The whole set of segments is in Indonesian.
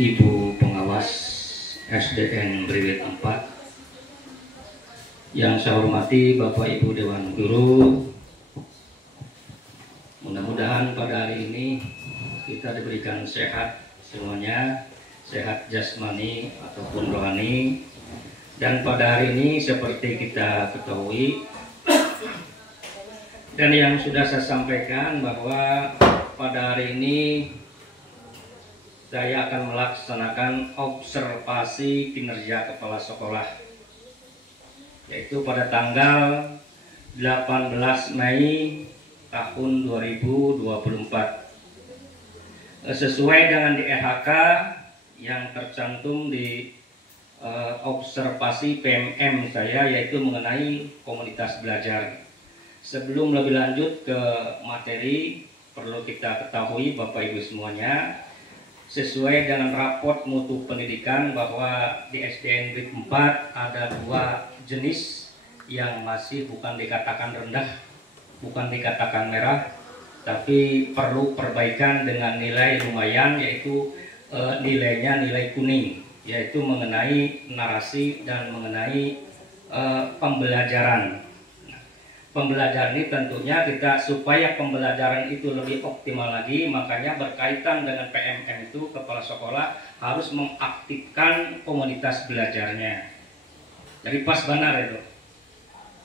Ibu Pengawas SDN Briwet 4, yang saya hormati Bapak Ibu Dewan Guru. Mudah-mudahan pada hari ini kita diberikan sehat semuanya, sehat jasmani ataupun rohani. Dan pada hari ini seperti kita ketahui dan yang sudah saya sampaikan bahwa pada hari ini saya akan melaksanakan observasi kinerja kepala sekolah, yaitu pada tanggal 18 Mei tahun 2024 sesuai dengan di RHK yang tercantum di observasi PMM saya, yaitu mengenai komunitas belajar. Sebelum lebih lanjut ke materi, perlu kita ketahui Bapak Ibu semuanya, sesuai dengan raport mutu pendidikan bahwa di SDN Briwet 4 ada 2 jenis yang masih bukan dikatakan rendah, bukan dikatakan merah, tapi perlu perbaikan dengan nilai lumayan, yaitu nilainya nilai kuning, yaitu mengenai narasi dan mengenai pembelajaran. Pembelajaran ini tentunya kita supaya pembelajaran itu lebih optimal lagi, makanya berkaitan dengan PMM itu kepala sekolah harus mengaktifkan komunitas belajarnya. Jadi pas benar itu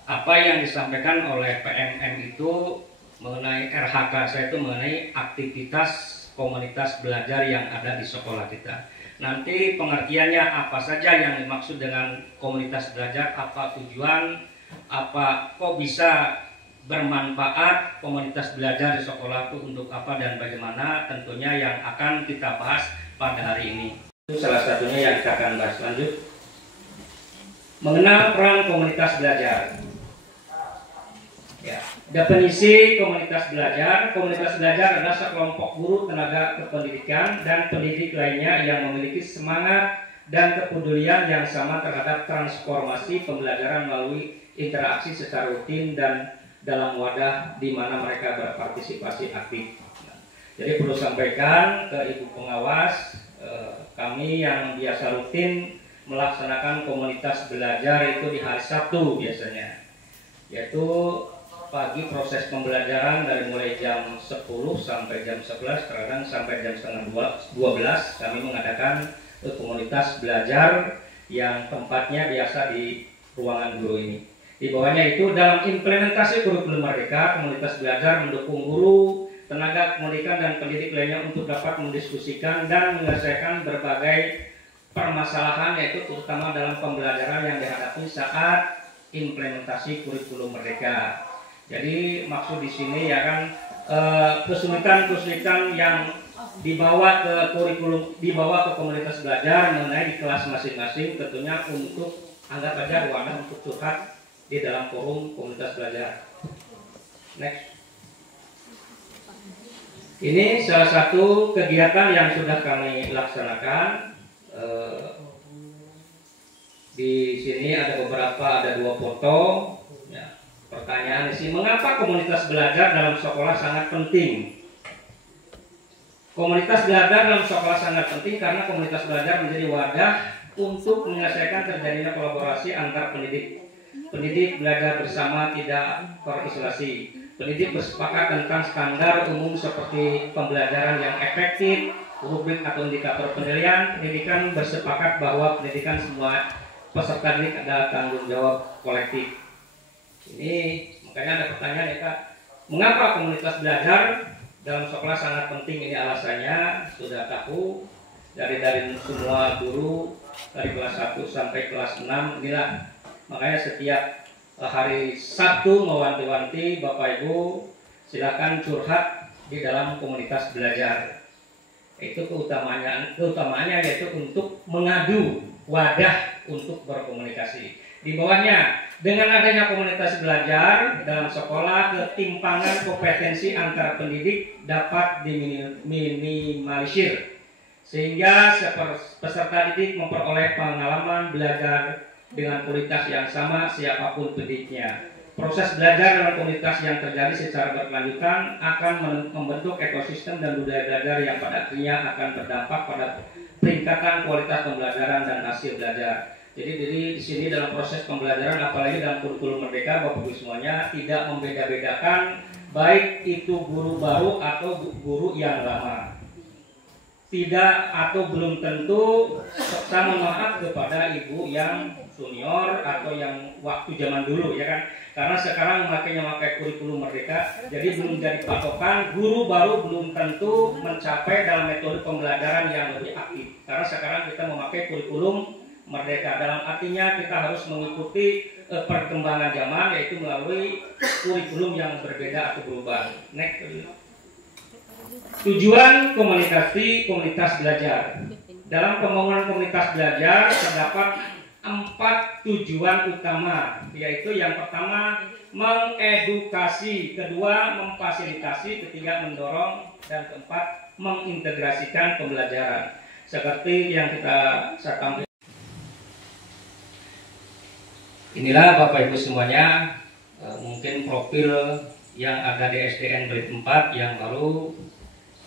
apa yang disampaikan oleh PMM itu mengenai RHK saya, itu mengenai aktivitas komunitas belajar yang ada di sekolah kita. Nanti pengertiannya apa saja yang dimaksud dengan komunitas belajar, apa tujuan, apa kok bisa bermanfaat komunitas belajar di sekolah itu untuk apa dan bagaimana, tentunya yang akan kita bahas pada hari ini. Itu salah satunya yang kita akan bahas. Lanjut, mengenal peran komunitas belajar. Ya, definisi komunitas belajar. Komunitas belajar adalah sekelompok guru, tenaga kependidikan, dan pendidik lainnya yang memiliki semangat dan kepedulian yang sama terhadap transformasi pembelajaran melalui interaksi secara rutin dan dalam wadah di mana mereka berpartisipasi aktif. Jadi perlu sampaikan ke Ibu Pengawas, kami yang biasa rutin melaksanakan komunitas belajar itu di hari Sabtu biasanya, yaitu pagi proses pembelajaran dari mulai jam 10 sampai jam 11, kadang sampai jam setengah 12 kami mengadakan komunitas belajar yang tempatnya biasa di ruangan guru ini. Di bawahnya itu dalam implementasi kurikulum Merdeka, komunitas belajar mendukung guru, tenaga pendidikan dan pendidik lainnya untuk dapat mendiskusikan dan menyelesaikan berbagai permasalahan, yaitu terutama dalam pembelajaran yang dihadapi saat implementasi kurikulum Merdeka. Jadi maksud di sini ya kan kesulitan-kesulitan yang dibawa ke kurikulum, dibawa ke komunitas belajar mengenai di kelas masing-masing, tentunya untuk anggap aja wadah untuk curhat di dalam forum komunitas belajar. Next. Ini salah satu kegiatan yang sudah kami laksanakan. Di sini ada beberapa, ada 2 foto. Ya, pertanyaan di sini, mengapa komunitas belajar dalam sekolah sangat penting? Komunitas belajar dalam sekolah sangat penting karena komunitas belajar menjadi wadah untuk menyelesaikan terjadinya kolaborasi antar pendidik. Pendidik belajar bersama, tidak terisolasi. Pendidik bersepakat tentang standar umum seperti pembelajaran yang efektif, rubrik atau indikator penilaian. Pendidikan bersepakat bahwa pendidikan semua peserta didik adalah tanggung jawab kolektif. Ini makanya ada pertanyaan ya Kak, mengapa komunitas belajar dalam sekolah sangat penting? Ini alasannya sudah tahu dari semua guru dari kelas 1 sampai kelas 6 inilah. Makanya setiap hari Sabtu mewanti-wanti Bapak Ibu silakan curhat di dalam komunitas belajar. Itu keutamaannya yaitu untuk mengadu, wadah untuk berkomunikasi. Di bawahnya, dengan adanya komunitas belajar dalam sekolah, ketimpangan kompetensi antar pendidik dapat diminimalisir sehingga peserta didik memperoleh pengalaman belajar dengan kualitas yang sama siapapun pendidiknya. Proses belajar dalam komunitas yang terjadi secara berkelanjutan akan membentuk ekosistem dan budaya belajar yang pada akhirnya akan berdampak pada prinsip peningkatan kualitas pembelajaran dan hasil belajar. Jadi di sini dalam proses pembelajaran, apalagi dalam kurikulum Merdeka, Bapak Ibu semuanya tidak membeda-bedakan baik itu guru baru atau guru yang lama. Tidak atau belum tentu sama maaf kepada ibu yang senior atau yang waktu zaman dulu, ya kan? Karena sekarang memakai kurikulum Merdeka, jadi belum jadi patokan. Guru baru belum tentu mencapai dalam metode pembelajaran yang lebih aktif. Karena sekarang kita memakai kurikulum Merdeka, dalam artinya kita harus mengikuti perkembangan zaman, yaitu melalui kurikulum yang berbeda atau berubah. Next. Tujuan komunikasi komunitas belajar. Dalam pembangunan komunitas belajar terdapat 4 tujuan utama, yaitu yang pertama mengedukasi, kedua memfasilitasi, ketiga mendorong, dan keempat mengintegrasikan pembelajaran. Seperti yang saya tampilkan. Inilah Bapak Ibu semuanya, mungkin profil yang ada di SDN Belit 4 yang baru.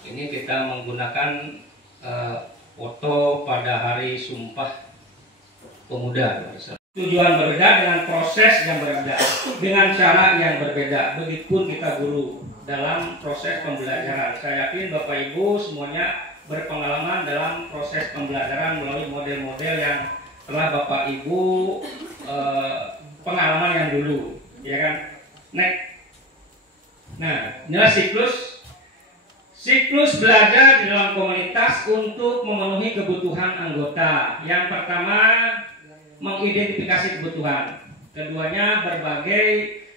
Ini kita menggunakan foto pada hari Sumpah Pemuda. Tujuan berbeda dengan proses yang berbeda, dengan cara yang berbeda. Begitupun kita guru dalam proses pembelajaran. Saya yakin Bapak Ibu semuanya berpengalaman dalam proses pembelajaran melalui model-model yang telah Bapak Ibu pengalaman yang dulu, ya kan? Next. Nah, inilah siklus belajar di dalam komunitas untuk memenuhi kebutuhan anggota. Yang pertama, mengidentifikasi kebutuhan. Keduanya,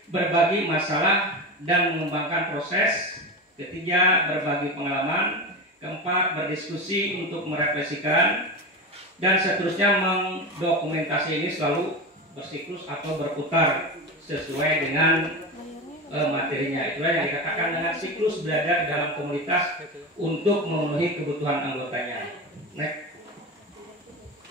berbagi masalah dan mengembangkan proses. Ketiga, berbagi pengalaman. Keempat, berdiskusi untuk merefleksikan. Dan seterusnya, mendokumentasi. Ini selalu bersiklus atau berputar sesuai dengan materinya. Itulah yang dikatakan dengan siklus belajar dalam komunitas untuk memenuhi kebutuhan anggotanya. Next.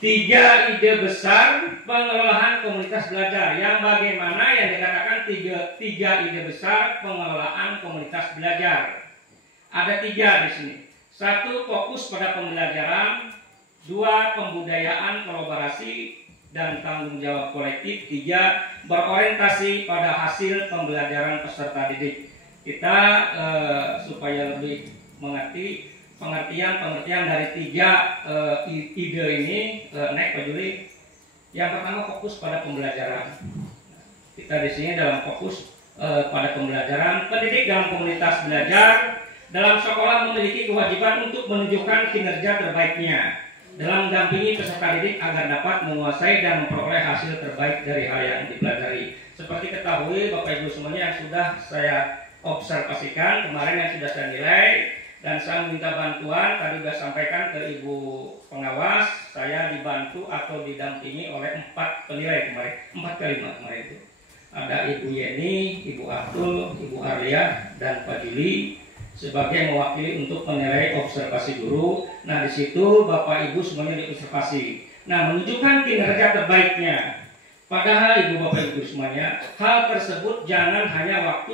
3 ide besar pengelolaan komunitas belajar. Yang bagaimana yang dikatakan 3 ide besar pengelolaan komunitas belajar. Ada 3 di sini. 1, fokus pada pembelajaran. 2, pembudayaan kolaborasi dan tanggung jawab kolektif. 3, berorientasi pada hasil pembelajaran peserta didik. Kita supaya lebih mengerti pengertian dari 3 ide ini, naik Pak Juli. Yang pertama, fokus pada pembelajaran. Kita di sini dalam fokus pada pembelajaran. Pendidik dalam komunitas belajar dalam sekolah memiliki kewajiban untuk menunjukkan kinerja terbaiknya dalam mendampingi peserta didik agar dapat menguasai dan memperoleh hasil terbaik dari hal yang dipelajari. Seperti ketahui Bapak Ibu semuanya yang sudah saya observasikan kemarin, yang sudah saya nilai, dan saya minta bantuan, tadi sudah sampaikan ke Ibu pengawas, saya dibantu atau didampingi oleh 4 penilai kemarin, 4 kali kemarin itu. Ada Ibu Yeni, Ibu Abdul, Ibu Arlia, dan Pak Juli sebagai mewakili untuk menilai observasi guru. Nah, di situ Bapak Ibu semuanya diobservasi. Nah, menunjukkan kinerja terbaiknya. Padahal Ibu Bapak Ibu semuanya, hal tersebut jangan hanya waktu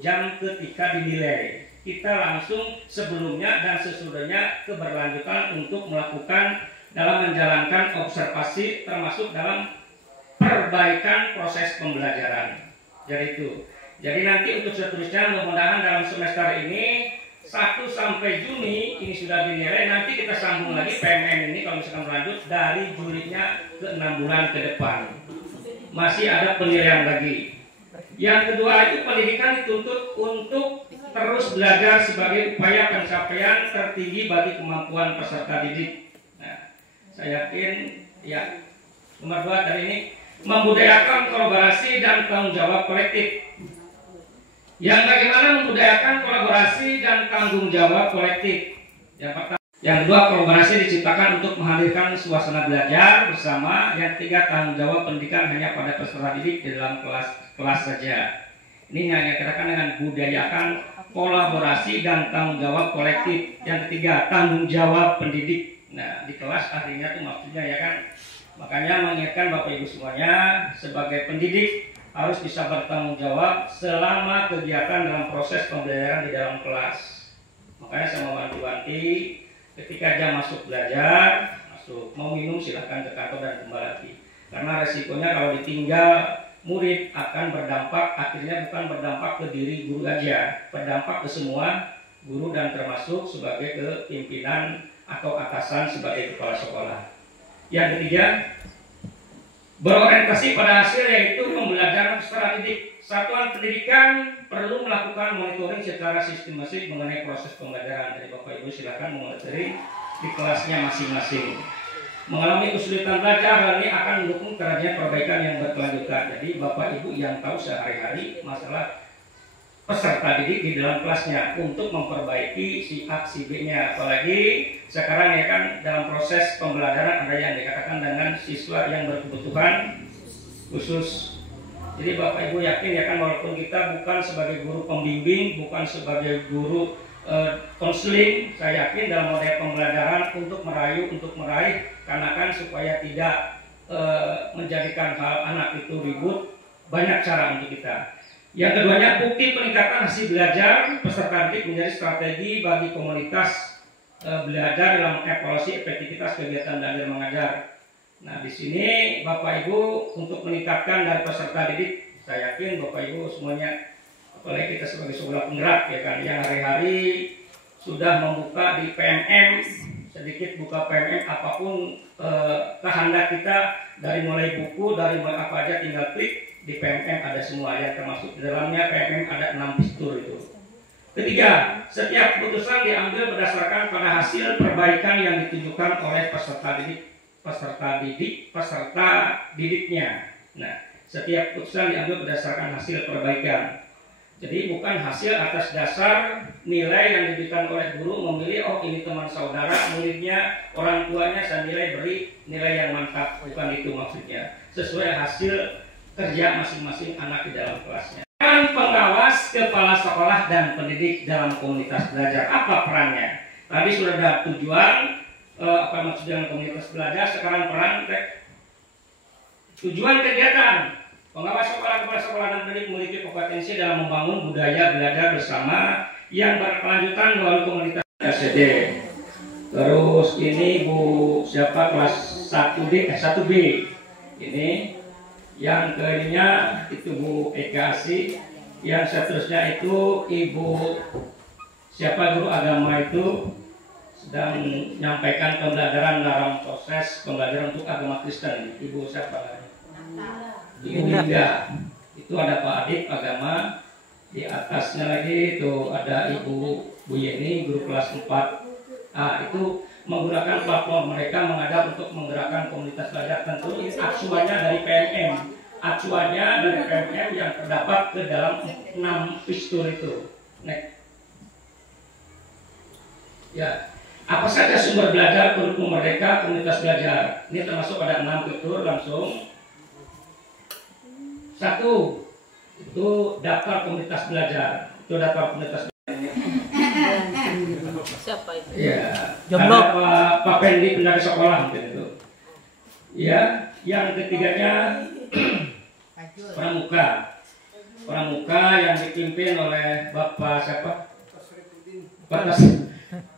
jam ketika dinilai. Kita langsung sebelumnya dan sesudahnya keberlanjutan untuk melakukan dalam menjalankan observasi, termasuk dalam perbaikan proses pembelajaran. Jadi nanti untuk seterusnya mudah-mudahan dalam semester ini 1 sampai Juni ini sudah dinilai. Nanti kita sambung lagi PMN ini kalau misalkan berlanjut dari Julinya ke 6 bulan ke depan. Masih ada penilaian lagi. Yang kedua itu pendidikan dituntut untuk terus belajar sebagai upaya pencapaian tertinggi bagi kemampuan peserta didik. Nah, saya yakin ya. Nomor 2 dari ini membudayakan kolaborasi dan tanggung jawab kolektif. Yang bagaimana membudayakan kolaborasi dan tanggung jawab kolektif. Yang kedua, kolaborasi diciptakan untuk menghadirkan suasana belajar bersama. Yang ketiga, tanggung jawab pendidikan hanya pada peserta didik di dalam kelas saja. Ini yang dikatakan dengan budayakan kolaborasi dan tanggung jawab kolektif. Yang ketiga, tanggung jawab pendidik. Nah, di kelas artinya itu maksudnya ya kan. Makanya mengingatkan Bapak Ibu semuanya sebagai pendidik harus bisa bertanggung jawab selama kegiatan dalam proses pembelajaran di dalam kelas. Makanya saya mau wanti-wanti ketika jam masuk belajar, masuk. Mau minum silahkan ke kantor dan kembali lagi. Karena resikonya kalau ditinggal murid akan berdampak, akhirnya bukan berdampak ke diri guru aja, berdampak ke semua guru dan termasuk sebagai ke pimpinan atau atasan sebagai kepala sekolah. Yang ketiga, berorientasi pada hasil yaitu pembelajaran secara didik. Satuan pendidikan perlu melakukan monitoring secara sistematis mengenai proses pembelajaran. Jadi Bapak Ibu silakan mengontrol di kelasnya masing-masing. Mengalami kesulitan belajar, hal ini akan mendukung terjadinya perbaikan yang berkelanjutan. Jadi Bapak Ibu yang tahu sehari-hari masalah peserta didik di dalam kelasnya untuk memperbaiki si A, si B-nya. Apalagi sekarang ya kan dalam proses pembelajaran ada yang dikatakan dengan siswa yang berkebutuhan khusus. Jadi Bapak Ibu yakin ya kan walaupun kita bukan sebagai guru pembimbing, bukan sebagai guru konseling, saya yakin dalam model pembelajaran untuk meraih karena kan supaya tidak menjadikan hal anak itu ribut, banyak cara untuk kita. Yang keduanya, bukti peningkatan hasil belajar peserta didik menjadi strategi bagi komunitas belajar dalam evaluasi efektivitas kegiatan belajar mengajar. Nah, di sini Bapak Ibu untuk meningkatkan dari peserta didik, saya yakin Bapak Ibu semuanya, apalagi kita sebagai sekolah penggerak ya kan, yang hari-hari sudah membuka di PMM, sedikit buka PMM apapun kehendak kita, dari mulai buku, dari mulai apa aja tinggal klik di PMM ada semua, yang termasuk di dalamnya PMM ada 6 fitur itu. Ketiga, setiap keputusan diambil berdasarkan pada hasil perbaikan yang ditujukan oleh peserta didiknya. Nah, setiap keputusan diambil berdasarkan hasil perbaikan. Jadi bukan hasil atas dasar nilai yang diberikan oleh guru memilih, oh ini teman saudara, muridnya, orang tuanya saya nilai beri nilai yang mantap. Bukan itu maksudnya. Sesuai hasil kerja masing-masing anak di dalam kelasnya. Pengawas, kepala sekolah dan pendidik dalam komunitas belajar, apa perannya? Tadi sudah ada tujuan, apa maksud dengan komunitas belajar, sekarang peran tujuan kegiatan. Pengawas sekolah, kepala sekolah dan pendidik memiliki kompetensi dalam membangun budaya belajar bersama yang berkelanjutan melalui komunitas RCD. Terus ini Bu siapa kelas 1B ini, yang kayaknya itu Bu Eka Asih, yang seterusnya itu Ibu siapa guru agama itu sedang menyampaikan pembelajaran dalam proses pembelajaran untuk agama Kristen. Ibu siapa? Ibu Linda. Itu ada Pak Adib agama, di atasnya lagi itu ada Ibu Bu Yeni guru kelas 4. Itu menggunakan platform mereka mengajar untuk menggerakkan komunitas belajar. Tentu ini acuannya dari PMM. Acuannya dari PMM yang terdapat ke dalam 6 fitur itu. Next. Ya, apa saja sumber belajar kurikulum mereka komunitas belajar? Ini termasuk ada 6 fitur langsung. 1. Itu daftar komunitas belajar. Itu daftar komunitas belajar. Siapa itu? Ya, ada Pak Pendi pendiri sekolah gitu. Ya, yang ketiganya pramuka. Pramuka yang dipimpin oleh Bapak siapa?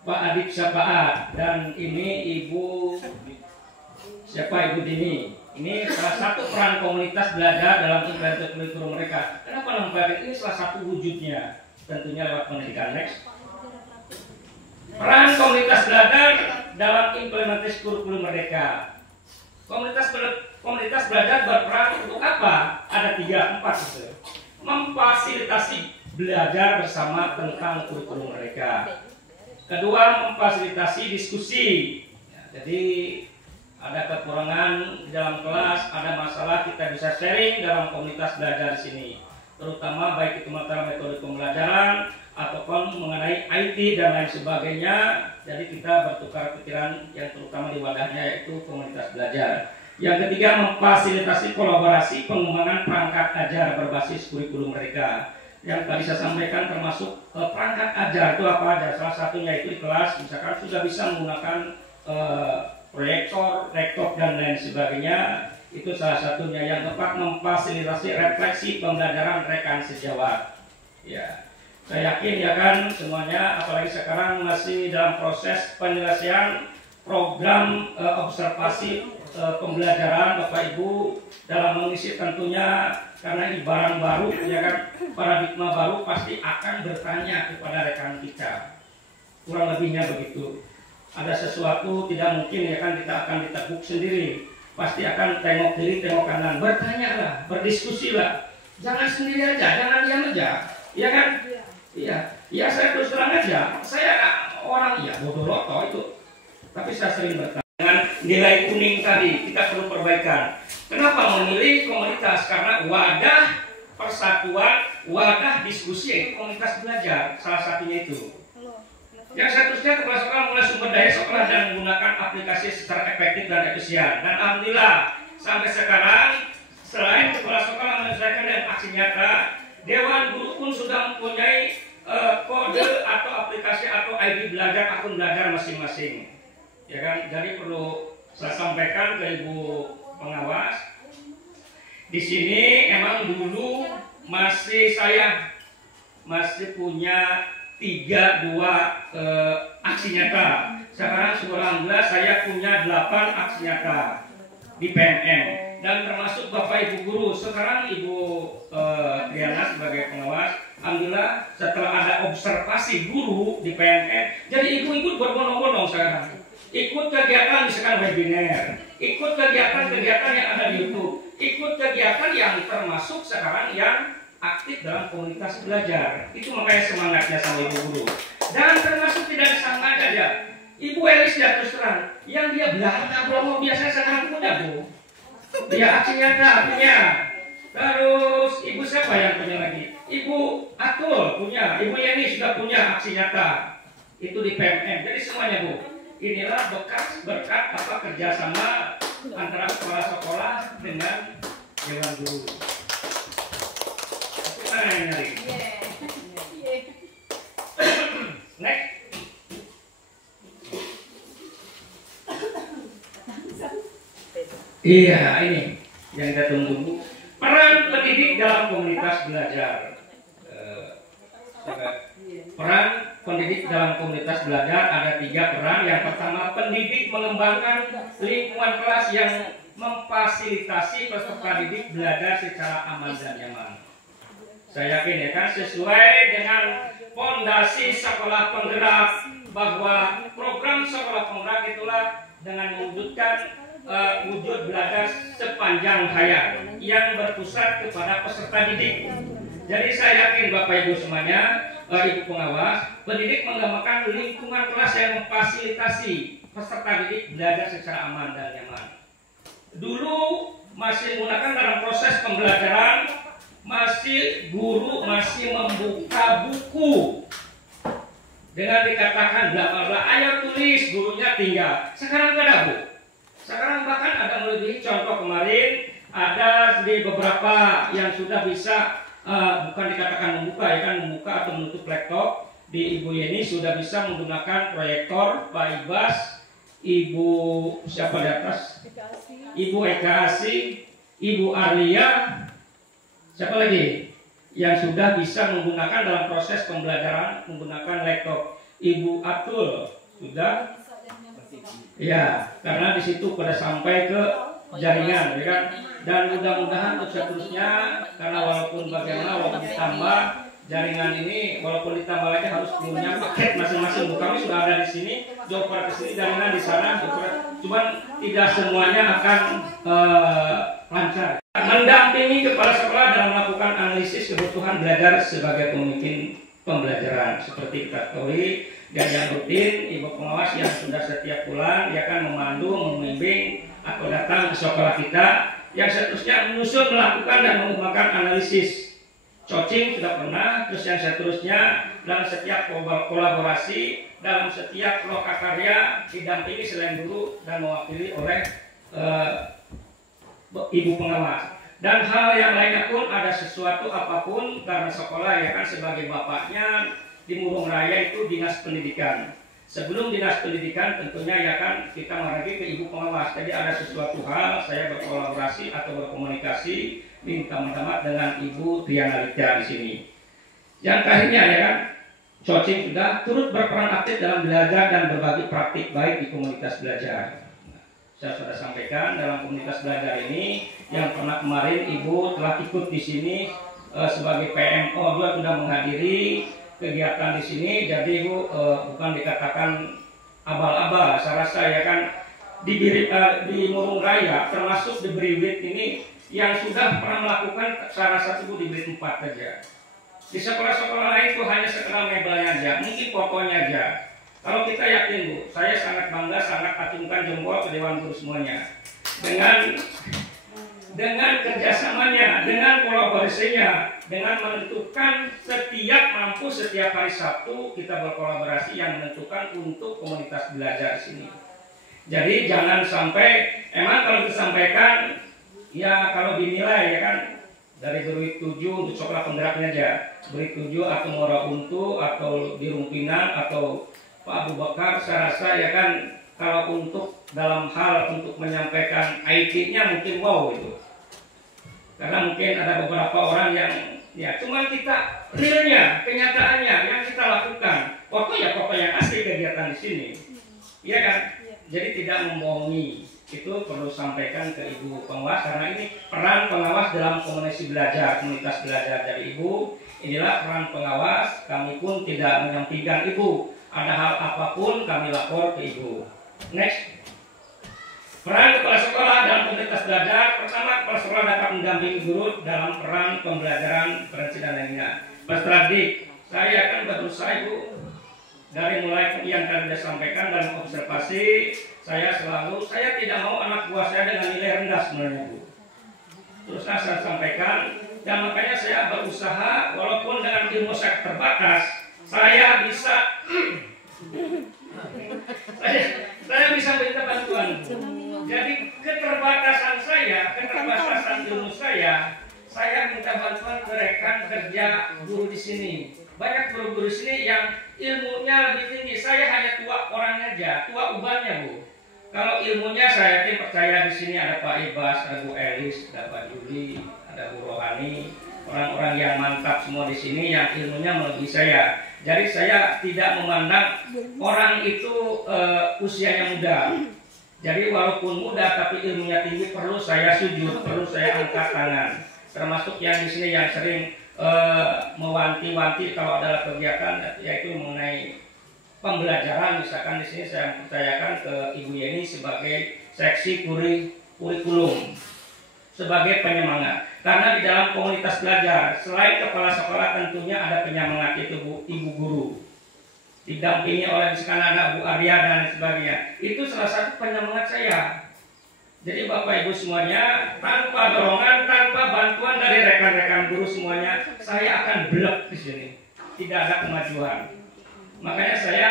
Pak Adib Syafaat, dan ini Ibu siapa? Ibu Dini. Ini salah satu peran komunitas belajar dalam implementasi kurikulum mereka. Kenapa nampaknya ini salah satu wujudnya? Tentunya lewat pendidikan. Next. Peran komunitas belajar dalam implementasi kurikulum mereka. Komunitas belajar berperan untuk apa? Ada 3, 4 gitu. Memfasilitasi belajar bersama tentang kurikulum mereka. Kedua, memfasilitasi diskusi. Ya, jadi ada kekurangan di dalam kelas, ada masalah, kita bisa sharing dalam komunitas belajar di sini. Terutama baik itu masalah metode pembelajaran ataupun mengenai IT dan lain sebagainya. Jadi kita bertukar pikiran yang terutama di wadahnya yaitu komunitas belajar. Yang ketiga, memfasilitasi kolaborasi pengembangan perangkat ajar berbasis kurikulum mereka. Yang tadi saya sampaikan termasuk perangkat ajar itu apa aja? Salah satunya itu di kelas misalkan sudah bisa menggunakan proyektor, laptop dan lain sebagainya. Itu salah satunya. Yang keempat, memfasilitasi refleksi pembelajaran rekan sejawat. Ya, saya yakin ya kan semuanya, apalagi sekarang masih dalam proses penyelesaian program observasi pembelajaran Bapak Ibu dalam mengisi tentunya, karena ini barang baru ya kan, paradigma baru, pasti akan bertanya kepada rekan kita, kurang lebihnya begitu. Ada sesuatu tidak mungkin ya kan, kita akan diteguk sendiri, pasti akan tengok kiri tengok kanan, bertanyalah, berdiskusilah, jangan sendiri aja, jangan diam aja, ya kan? Iya, saya terus terang aja, saya orang ya bodoh loto itu, tapi saya sering bertanya. Dengan nilai kuning tadi kita perlu perbaikan. Kenapa memilih komunitas? Karena wadah persatuan, wadah diskusi, itu komunitas belajar, salah satunya itu. Yang seterusnya, kepala sekolah mulai sumber daya sekolah dan menggunakan aplikasi secara efektif dan efisien. Dan alhamdulillah sampai sekarang, selain kepala sekolah menyelesaikan dan aksi nyata, Dewan Guru pun sudah mempunyai kode atau aplikasi atau ID belajar, akun belajar masing-masing. Ya kan, jadi perlu saya sampaikan ke Ibu pengawas. Di sini emang dulu saya masih punya 2 aksi nyata. Sekarang alhamdulillah saya punya 8 aksi nyata di PMM, dan termasuk Bapak Ibu guru. Sekarang Ibu Triana sebagai pengawas, alhamdulillah setelah ada observasi guru di PMM, jadi ibu-ibu berbondong-bondong sekarang ikut kegiatan, misalkan webinar, ikut kegiatan-kegiatan yang ada di YouTube, ikut kegiatan yang termasuk sekarang yang aktif dalam komunitas belajar. Itu makanya semangatnya sama ibu guru. Dan termasuk tidak disangka aja, Ibu Elis ya terus terang, yang dia belum biasa sekarang punya Bu. Dia aksi nyata punya. Terus Ibu siapa yang punya lagi? Ibu Atul punya, Ibu Yeni sudah punya aksi nyata. Itu di PMM. Jadi semuanya Bu. Inilah berkat kerjasama antara kepala sekolah dengan Dewan Guru. Mana yang nyari? Next. Iya, ini yang kita tunggu. Peran pendidik dalam komunitas belajar. Peran pendidik dalam komunitas belajar ada 3 peran. Yang pertama, pendidik mengembangkan lingkungan kelas yang memfasilitasi peserta didik belajar secara aman dan nyaman. Saya yakin ya kan, sesuai dengan fondasi sekolah penggerak, bahwa program sekolah penggerak itulah dengan mewujudkan wujud belajar sepanjang hayat yang berpusat kepada peserta didik. Jadi saya yakin Bapak Ibu semuanya, Ibu pengawas, pendidik mengembangkan lingkungan kelas yang memfasilitasi peserta didik belajar secara aman dan nyaman. Dulu masih menggunakan dalam proses pembelajaran, guru masih membuka buku dengan dikatakan bla bla bla, ayo tulis, gurunya tinggal. Sekarang tidak ada Bu. Sekarang bahkan ada melebihi. Contoh kemarin ada di beberapa yang sudah bisa bukan dikatakan membuka ya kan, membuka atau menutup laptop. Di Ibu Yeni sudah bisa menggunakan proyektor, Pak Ibas, Ibu siapa di atas? Ibu Eka Asih, Ibu Arlia, siapa lagi yang sudah bisa menggunakan dalam proses pembelajaran menggunakan laptop? Ibu Atul sudah. Ya, karena di situ pada sampai ke jaringan, ya kan? Dan mudah-mudahan untuk seterusnya, karena walaupun bagaimana, walaupun ditambah jaringan ini, walaupun ditambah lagi harus punya paket masing-masing. Kami sudah ada di sini, dioper ke sini, jaringan di sana, cuman tidak semuanya akan lancar. Mendampingi kepala sekolah dalam melakukan analisis kebutuhan belajar sebagai pemimpin pembelajaran. Seperti kita ketahui, yang rutin, Ibu pengawas yang sudah setiap bulan dia akan memandu, membimbing atau datang ke sekolah kita. Yang seterusnya menyusun, melakukan dan mengembangkan analisis. Coaching sudah pernah. Terus yang seterusnya dalam setiap kolaborasi, dalam setiap lokakarya didampingi selain guru dan mewakili oleh Ibu pengawas. Dan hal yang lainnya pun ada sesuatu apapun, karena sekolah ya kan sebagai bapaknya di Murung Raya itu dinas pendidikan. Sebelum dinas pendidikan tentunya ya kan kita menghadapi ke Ibu pengawas. Jadi ada sesuatu hal saya berkolaborasi atau berkomunikasi minta maaf dengan Ibu Triana Litya di sini. Yang terakhirnya ya kan, coaching sudah turut berperan aktif dalam belajar dan berbagi praktik baik di komunitas belajar. Saya sudah sampaikan dalam komunitas belajar ini yang pernah kemarin Ibu telah ikut di sini sebagai PMO juga sudah menghadiri kegiatan di sini. Jadi Ibu bukan dikatakan abal-abal. Saya rasa ya kan di Murung Raya termasuk di Beriwit ini yang sudah pernah melakukan, saya rasa Ibu di Beriwit 4 saja. Di sekolah-sekolah lain itu hanya sekedar mebelnya aja, mungkin pokoknya aja. Kalau kita yakin Bu, saya sangat bangga, sangat acungkan jempol ke Dewan Guru semuanya. Dengan kerjasamanya, dengan kolaborasinya, dengan menentukan setiap mampu setiap hari Sabtu kita berkolaborasi yang menentukan untuk komunitas belajar di sini. Jadi jangan sampai, emang kalau disampaikan, ya kalau dinilai ya kan dari Beriwit 7 untuk sekolah penggeraknya aja, Beriwit 7 atau Muara Untu atau di Rumpinan atau Pak Abu Bakar, saya rasa ya kan kalau untuk dalam hal untuk menyampaikan IT-nya mungkin wow itu. Karena mungkin ada beberapa orang yang ya cuma kita realnya, kenyataannya yang kita lakukan. Pokoknya asli kegiatan di sini. Iya kan? Jadi tidak membohongi. Itu perlu sampaikan ke Ibu pengawas karena ini peran pengawas dalam komunitas belajar dari Ibu. Inilah peran pengawas, kami pun tidak menyampingkan Ibu. Ada hal apapun kami lapor ke Ibu. Next. Peran kepala sekolah dalam komunitas belajar. Pertama, kepala sekolah dapat mendampingi guru dalam peran pembelajaran, prevensi dan lainnya. Pestradik, saya akan berusaha Ibu dari mulai yang tadi saya sampaikan dalam observasi. Saya tidak mau anak buah saya dengan nilai rendah sebenarnya Bu. Terus saya sampaikan dan makanya saya berusaha walaupun dengan ilmu saya terbatas. Saya bisa minta bantuan. Jadi keterbatasan ilmu saya minta bantuan ke rekan kerja guru di sini. Banyak guru-guru sini yang ilmunya lebih tinggi. Saya hanya tua orangnya aja, tua ubannya Bu. Kalau ilmunya saya yakin percaya di sini ada Pak Ibas, ada Bu Elis, ada Pak Juli, ada Bu Rohani, orang-orang yang mantap semua di sini yang ilmunya melebihi saya. Jadi saya tidak memandang orang itu usianya muda. Jadi walaupun muda tapi ilmunya tinggi perlu saya sujud, perlu saya angkat tangan. Termasuk yang di sini yang sering mewanti-wanti kalau ada kegiatan yaitu mengenai pembelajaran. Misalkan di sini saya percayakan ke Ibu Yeni sebagai seksi kurikulum sebagai penyemangat. Karena di dalam komunitas belajar, selain kepala sekolah tentunya ada penyemangat itu Ibu Guru. Didampingi oleh misalkan ada Bu Arya dan sebagainya. Itu salah satu penyemangat saya. Jadi Bapak Ibu semuanya, tanpa dorongan, tanpa bantuan dari rekan-rekan guru semuanya, saya akan blok di sini. Tidak ada kemajuan. Makanya saya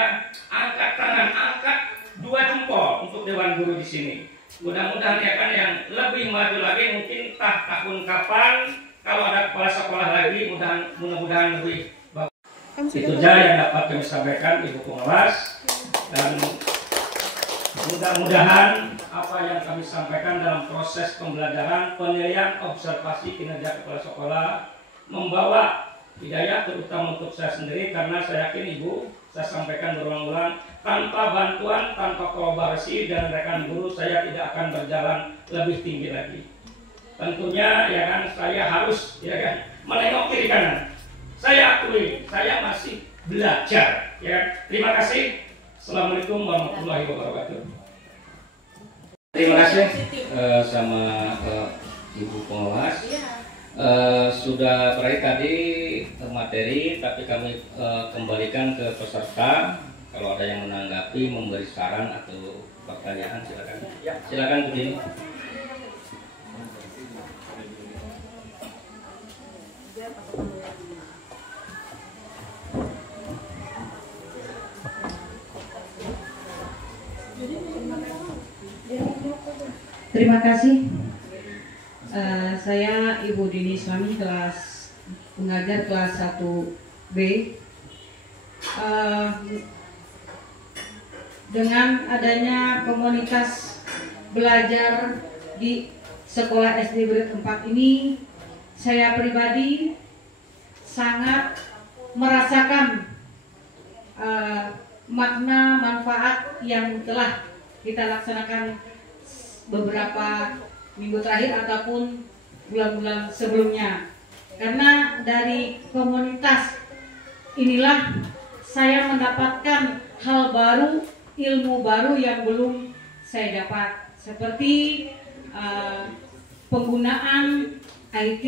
angkat tangan, angkat 2 jempol untuk Dewan Guru di sini. Mudah-mudahan ya kan yang lebih maju lagi mungkin tahun kapan kalau ada kepala sekolah lagi mudah-mudahan lebih bagus. Itu saja yang dapat kami sampaikan Ibu Pengawas dan mudah-mudahan apa yang kami sampaikan dalam proses pembelajaran penilaian observasi kinerja kepala sekolah membawa hidayah terutama untuk saya sendiri karena saya yakin Ibu saya sampaikan berulang-ulang tanpa bantuan, tanpa kolaborasi dan rekan guru saya tidak akan berjalan lebih tinggi lagi. Tentunya ya kan saya harus ya kan menengok kiri kanan. Saya akui saya masih belajar ya. Terima kasih. Assalamualaikum warahmatullahi wabarakatuh. Terima kasih sama Ibu Pengawas. Sudah berakhir tadi materi, tapi kami kembalikan ke peserta. Kalau ada yang menanggapi, memberi saran atau pertanyaan, silakan. Ya, silakan Bu Dini. Terima kasih. Saya Ibu Dini Islami mengajar kelas 1B. Dengan adanya komunitas belajar di sekolah SD Beriwit 4 ini, saya pribadi sangat merasakan makna manfaat yang telah kita laksanakan beberapa minggu terakhir ataupun bulan-bulan sebelumnya. Karena dari komunitas inilah saya mendapatkan hal baru, ilmu baru yang belum saya dapat, seperti penggunaan IT,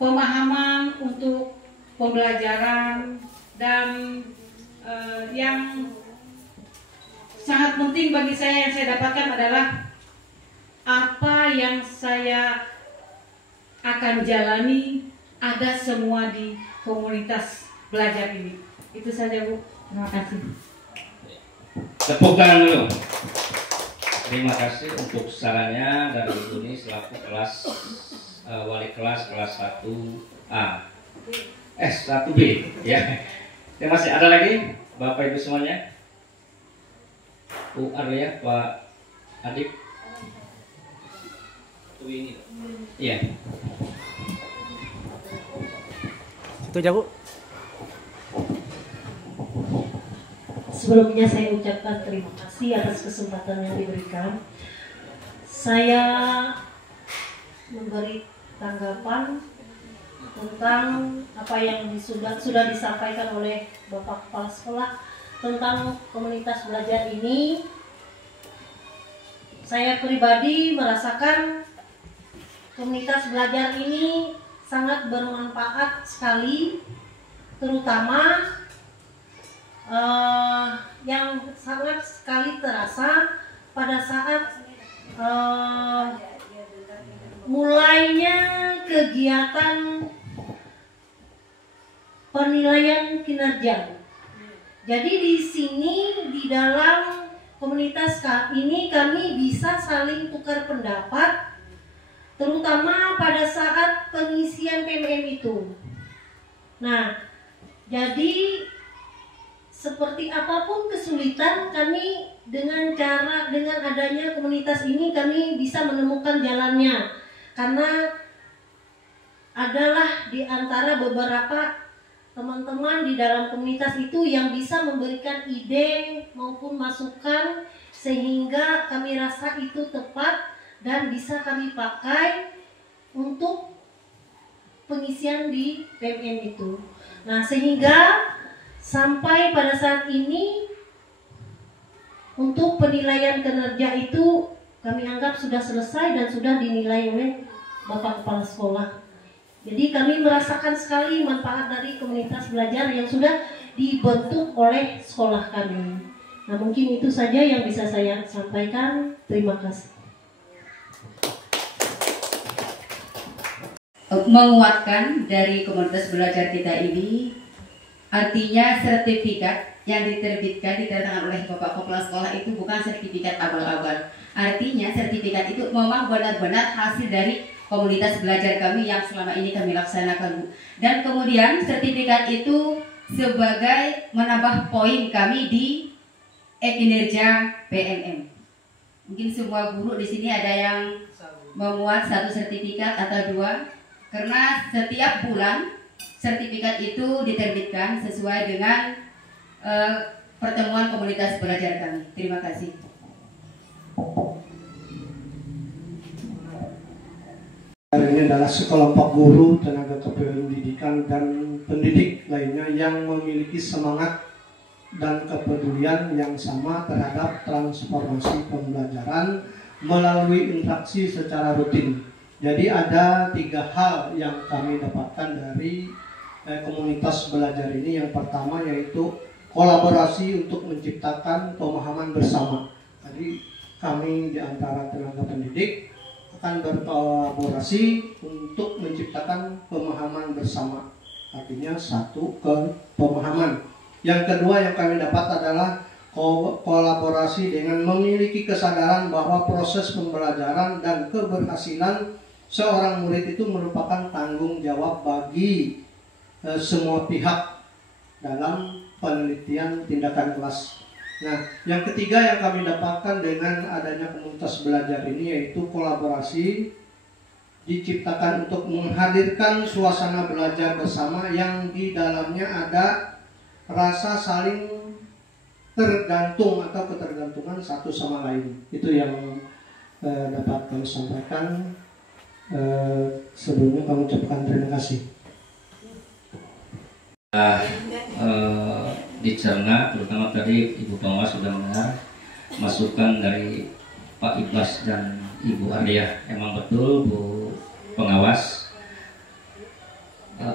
pemahaman untuk pembelajaran, dan yang sangat penting bagi saya yang saya dapatkan adalah apa yang saya akan jalani ada semua di komunitas belajar ini. Itu saja, Bu. Terima kasih. Tepuk tangan dulu. Terima kasih untuk sarannya dari Ibu ini selaku wali kelas 1A. 1B ya. Terima kasih. Ada lagi Bapak Ibu semuanya? Bu Arya, Pak Adik. Ini. Iya. Itu aja, Bu. Sebelumnya saya ucapkan terima kasih atas kesempatan yang diberikan. Saya memberi tanggapan tentang apa yang sudah disampaikan oleh Bapak Kepala Sekolah tentang komunitas belajar ini. Saya pribadi merasakan komunitas belajar ini sangat bermanfaat sekali, terutama yang sangat sekali terasa pada saat mulainya kegiatan penilaian kinerja. Jadi di sini di dalam komunitas ini kami bisa saling tukar pendapat, terutama pada saat pengisian PMM itu. Nah, jadi seperti apapun kesulitan kami dengan adanya komunitas ini kami bisa menemukan jalannya, karena adalah di antara beberapa teman-teman di dalam komunitas itu yang bisa memberikan ide maupun masukan sehingga kami rasa itu tepat dan bisa kami pakai untuk pengisian di PMM itu. Nah, sehingga sampai pada saat ini untuk penilaian kinerja itu kami anggap sudah selesai dan sudah dinilai oleh Bapak Kepala Sekolah. Jadi kami merasakan sekali manfaat dari komunitas belajar yang sudah dibentuk oleh sekolah kami. Nah, mungkin itu saja yang bisa saya sampaikan. Terima kasih. Menguatkan dari komunitas belajar kita ini, artinya sertifikat yang diterbitkan ditandatangani oleh Bapak Kepala Sekolah itu bukan sertifikat abal-abal. Artinya sertifikat itu memang benar-benar hasil dari komunitas belajar kami yang selama ini kami laksanakan, Bu. Dan kemudian sertifikat itu sebagai menambah poin kami di kinerja PMM. Mungkin semua guru di sini ada yang memuat satu sertifikat atau dua, karena setiap bulan sertifikat itu diterbitkan sesuai dengan pertemuan komunitas belajar kami. Terima kasih. Ini adalah sekelompok guru, tenaga kependidikan, dan pendidik lainnya yang memiliki semangat dan kepedulian yang sama terhadap transformasi pembelajaran melalui interaksi secara rutin. Jadi ada 3 hal yang kami dapatkan dari komunitas belajar ini. Yang pertama yaitu kolaborasi untuk menciptakan pemahaman bersama. Jadi kami di antara tenaga pendidik akan berkolaborasi untuk menciptakan pemahaman bersama. Artinya satu pemahaman. Yang kedua yang kami dapat adalah kolaborasi dengan memiliki kesadaran bahwa proses pembelajaran dan keberhasilan seorang murid itu merupakan tanggung jawab bagi semua pihak dalam penelitian tindakan kelas. Nah, yang ketiga yang kami dapatkan dengan adanya komunitas belajar ini yaitu kolaborasi diciptakan untuk menghadirkan suasana belajar bersama yang di dalamnya ada rasa saling tergantung atau ketergantungan satu sama lain. Itu yang dapat kami sampaikan. Sebelumnya kami ucapkan terima kasih. Dicerna, terutama tadi Ibu Pengawas sudah mendengar masukan dari Pak Ibas dan Ibu Arya. Emang betul Bu Pengawas,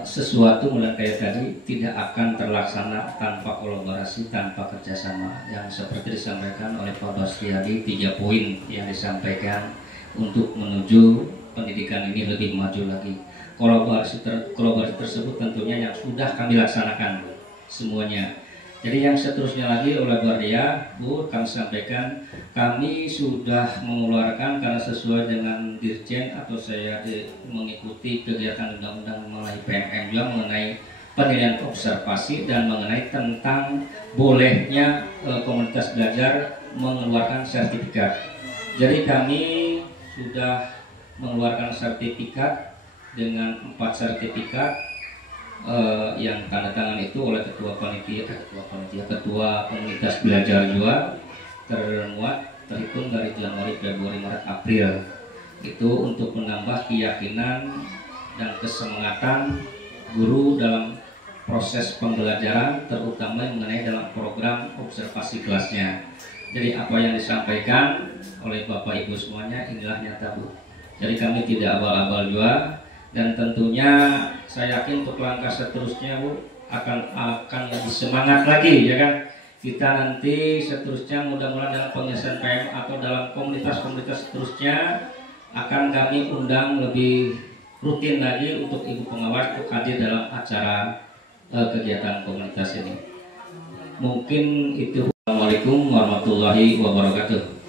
sesuatu mulai kayak tadi tidak akan terlaksana tanpa kolaborasi, tanpa kerjasama. Yang seperti disampaikan oleh Pak Basriadi, 3 poin yang disampaikan untuk menuju pendidikan ini lebih maju lagi. Kolaborasi tersebut tentunya yang sudah kami laksanakan semuanya. Jadi yang seterusnya lagi oleh Bu Arya, Bu, kami sampaikan, kami sudah mengeluarkan karena sesuai dengan Dirjen atau saya mengikuti kegiatan undang-undang mengenai PMN juga mengenai penilaian observasi dan mengenai tentang bolehnya komunitas belajar mengeluarkan sertifikat. Jadi kami sudah mengeluarkan sertifikat dengan 4 sertifikat yang tanda tangan itu oleh ketua komunitas belajar juga terhitung dari Januari, Februari, Maret, April. Itu untuk menambah keyakinan dan kesemangatan guru dalam proses pembelajaran, terutama mengenai dalam program observasi kelasnya. Jadi apa yang disampaikan oleh Bapak Ibu semuanya inilah nyata, Bu. Jadi kami tidak abal-abal juga. Dan tentunya saya yakin untuk langkah seterusnya, Bu, akan lebih semangat lagi, ya kan? Kita nanti seterusnya mudah-mudahan dalam penyelesaian PM atau dalam komunitas-komunitas seterusnya akan kami undang lebih rutin lagi untuk Ibu Pengawas untuk hadir dalam acara kegiatan komunitas ini. Mungkin itu. Assalamualaikum warahmatullahi wabarakatuh.